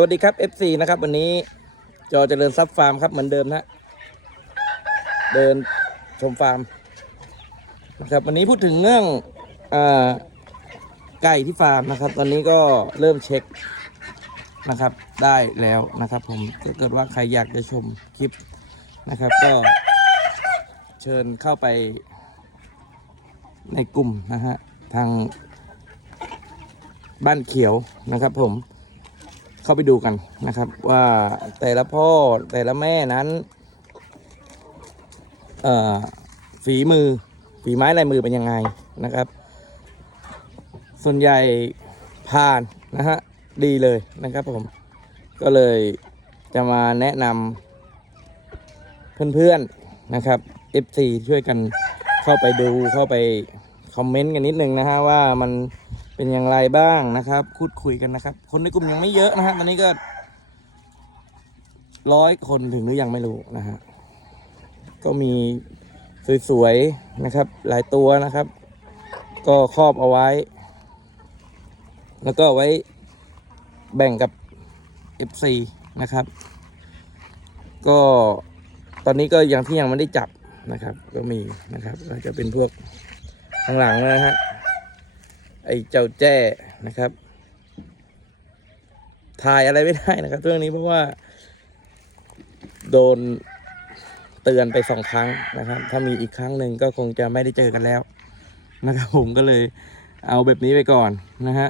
วัสดีครับ FC นะครับ วันนี้จอเจริญซับฟาร์มครับเหมือนเดิมนะเดินชมฟาร์มนะครับวันนี้พูดถึงเรื่องอไก่ที่ฟาร์มนะครับ ตอนนี้ก็เริ่มเช็คนะครับได้แล้วนะครับผมถ้าเกิดว่าใครอยากจะชมคลิปนะครับ ก็เชิญเข้าไปในกลุ่มนะฮะทางบ้านเขียวนะครับผม เข้าไปดูกันนะครับ ว่าแต่ละพ่อแต่ละแม่นั้นฝีมือฝีไม้ลายมือเป็นยังไงนะครับ ส่วนใหญ่ผ่านนะฮะดีเลยนะครับผมก็เลยจะมาแนะนำเพื่อนๆนะครับ FC ช่วยกันเข้าไปดูเข้าไปคอมเมนต์กันนิดนึงนะฮะว่ามัน เป็นอย่างไรบ้างนะครับพูดคุยกันนะครับ คนในกลุ่มยังไม่เยอะนะฮะตอนนี้ก็ร้อยคนถึงหรือยังไม่รู้นะฮะก็มีสวยๆนะครับ หลายตัวนะครับ ก็ครอบเอาไว้ แล้วก็ไว้แบ่งกับ FC นะครับ ก็ตอนนี้ก็ยังที่ยังไม่ได้จับนะครับ ก็มีนะครับก็จะเป็นพวกข้างหลังนะฮะ อ้เจ้าแจ้นะครับ ถ่ายอะไรไม่ได้นะครับ เรื่องนี้เพราะว่า โดนเตือนไปสองครั้งนะครับ ถ้ามีอีกครั้งหนึ่งก็คงจะไม่ได้เจอกันแล้วนะครับผมก็เลยเอาแบบนี้ไปก่อนนะฮะ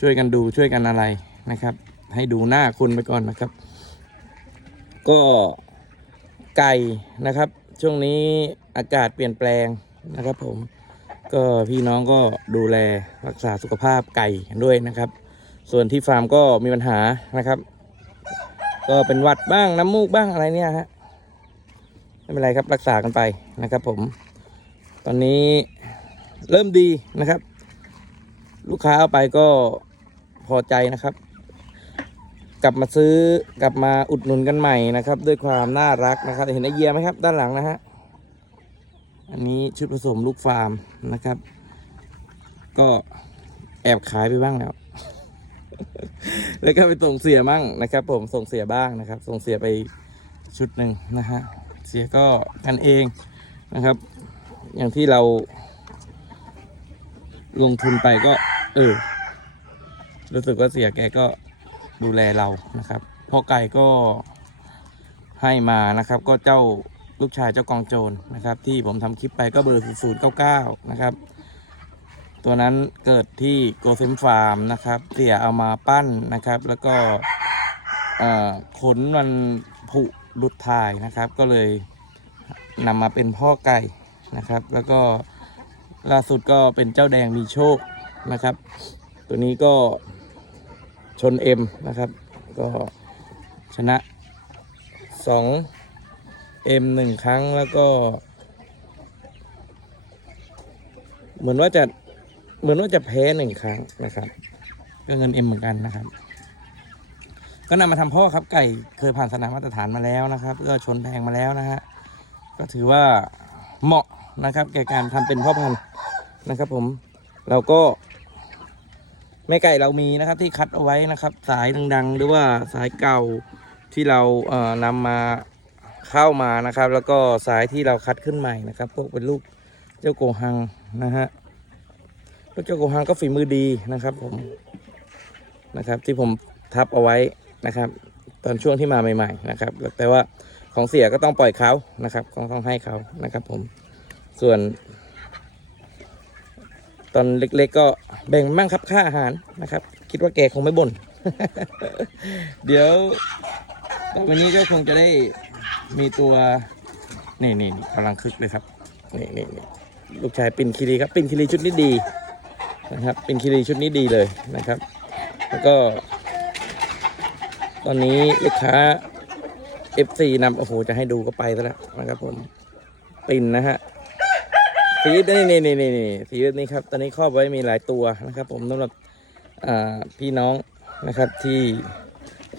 ช่วยกันดูช่วยกันอะไรนะครับ ให้ดูหน้าคุณไปก่อนนะครับ ก็ไก่นะครับ ช่วงนี้อากาศเปลี่ยนแปลงนะครับผม ก็พี่น้องก็ดูแลรักษาสุขภาพไก่ด้วยนะครับ ส่วนที่ฟาร์มก็มีปัญหานะครับ ก็เป็นหวัดบ้างน้ำมูกบ้างอะไรเนี่ยฮะไม่เป็นไรครับรักษากันไปนะครับ ผม ตอนนี้เริ่มดีนะครับ ลูกค้าเอาไปก็พอใจนะครับ กลับมาซื้อกลับมาอุดหนุนกันใหม่นะครับ ด้วยความน่ารักนะครับ เห็นไอเยียไหมครับ ด้านหลังนะฮะ อันนี้ชุดผสมลูกฟาร์มนะครับ ก็แอบขายไปบ้างแล้ว แล้วก็ไปส่งเสียมั่งนะครับ ผมส่งเสียบ้างนะครับ ส่งเสียไปชุดหนึ่งนะฮะเสียก็กันเองนะครับ อย่างที่เรา ลงทุนไปก็ เออ รู้สึกว่าเสียแกก็ดูแลเรานะครับพ่อไก่ก็ให้มานะครับ ก็เจ้า ลูกชายเจ้ากองโจรนะครับ ที่ผมทำคลิปไปก็เบอร์0099นะครับ ตัวนั้นเกิดที่โกเซมฟาร์มนะครับเตี่ยเอามาปั้นนะครับ แล้วก็ขนมันผุหลุดถ่ายนะครับ ก็เลยนำมาเป็นพ่อไก่นะครับ แล้วก็ล่าสุดก็เป็นเจ้าแดงมีโชคนะครับ ตัวนี้ก็ชนเอ็มนะครับ ก็ชนะสอง เอ็มหนึ่งครั้งแล้วก็ เหมือนว่าจะเหมือนว่าจะแพ้หนึ่งครั้งนะครับ ก็เงินเอ็มเหมือนกันนะครับ ก็นำมาทำพ่อครับ ไก่เคยผ่านสนามมาตรฐานมาแล้วนะครับ ก็ชนแพงมาแล้วนะฮะก็ถือว่าเหมาะนะครับ แก่การทำเป็นพ่อพันธุ์นะครับ ผมเราก็แม่ไก่เรามีนะครับที่คัดเอาไว้นะครับ สายดังๆ หรือว่าสายเก่าที่เราเอ่อนำมา เข้ามานะครับ แล้วก็สายที่เราคัดขึ้นใหม่นะครับ พวกเป็นลูกเจ้าโกหังนะฮะลูกเจ้าโกหังก็ฝีมือดีนะครับผมนะครับ ที่ผมทับเอาไว้นะครับ ตอนช่วงที่มาใหม่ๆนะครับ แต่ว่าของเสียก็ต้องปล่อยเขานะครับต้องต้องให้เขานะครับ ผมส่วน ตอนเล็กๆก็แบ่งมั่งครับค่าอาหารนะครับ คิดว่าแกคงไม่บ่นเดี๋ยวต่อไปนี้ก็คงจะได้ มีตัวนี่นี่กำลังคึกเลยครับนี่นี่ลูกชายปิ่นคีรีครับปิ่นคีรีชุดนี้ดีนะครับปิ่นคีรีชุดนี้ดีเลยนะครับ แล้วก็ ตอนนี้ลูกค้า FC นำโอ้โหจะให้ดูก็ไปซะแล้วนะครับผมปิ่นนะฮะสีนี่นี่นี่นี่นี่สีนี้ครับ ตอนนี้ครอบไว้มีหลายตัวนะครับ ผมสำหรับพี่น้องนะครับที่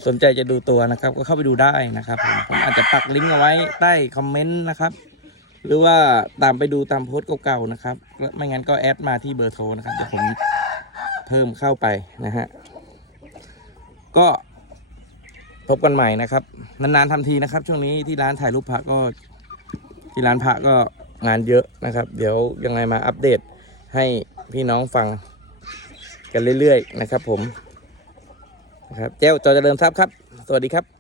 สนใจจะดูตัวนะครับ ก็เข้าไปดูได้นะครับผมผมอาจจะปักลิงก์เอาไว้ใต้คอมเมนต์นะครับ หรือว่าตามไปดูตามโพสต์เก่าๆนะครับไม่งั้นก็แอดมาที่เบอร์โทรนะครับเดี๋ยวผมเพิ่มเข้าไปนะฮะก็พบกันใหม่นะครับ นานๆทำทีนะครับ ช่วงนี้ที่ร้านถ่ายรูปพระก็ ที่ร้านพระก็งานเยอะนะครับ เดี๋ยวยังไงมาอัปเดตให้พี่น้องฟังกันเรื่อยๆนะครับผม นะครับเจ้าจอเริญทรัพย์ครับ สวัสดีครับ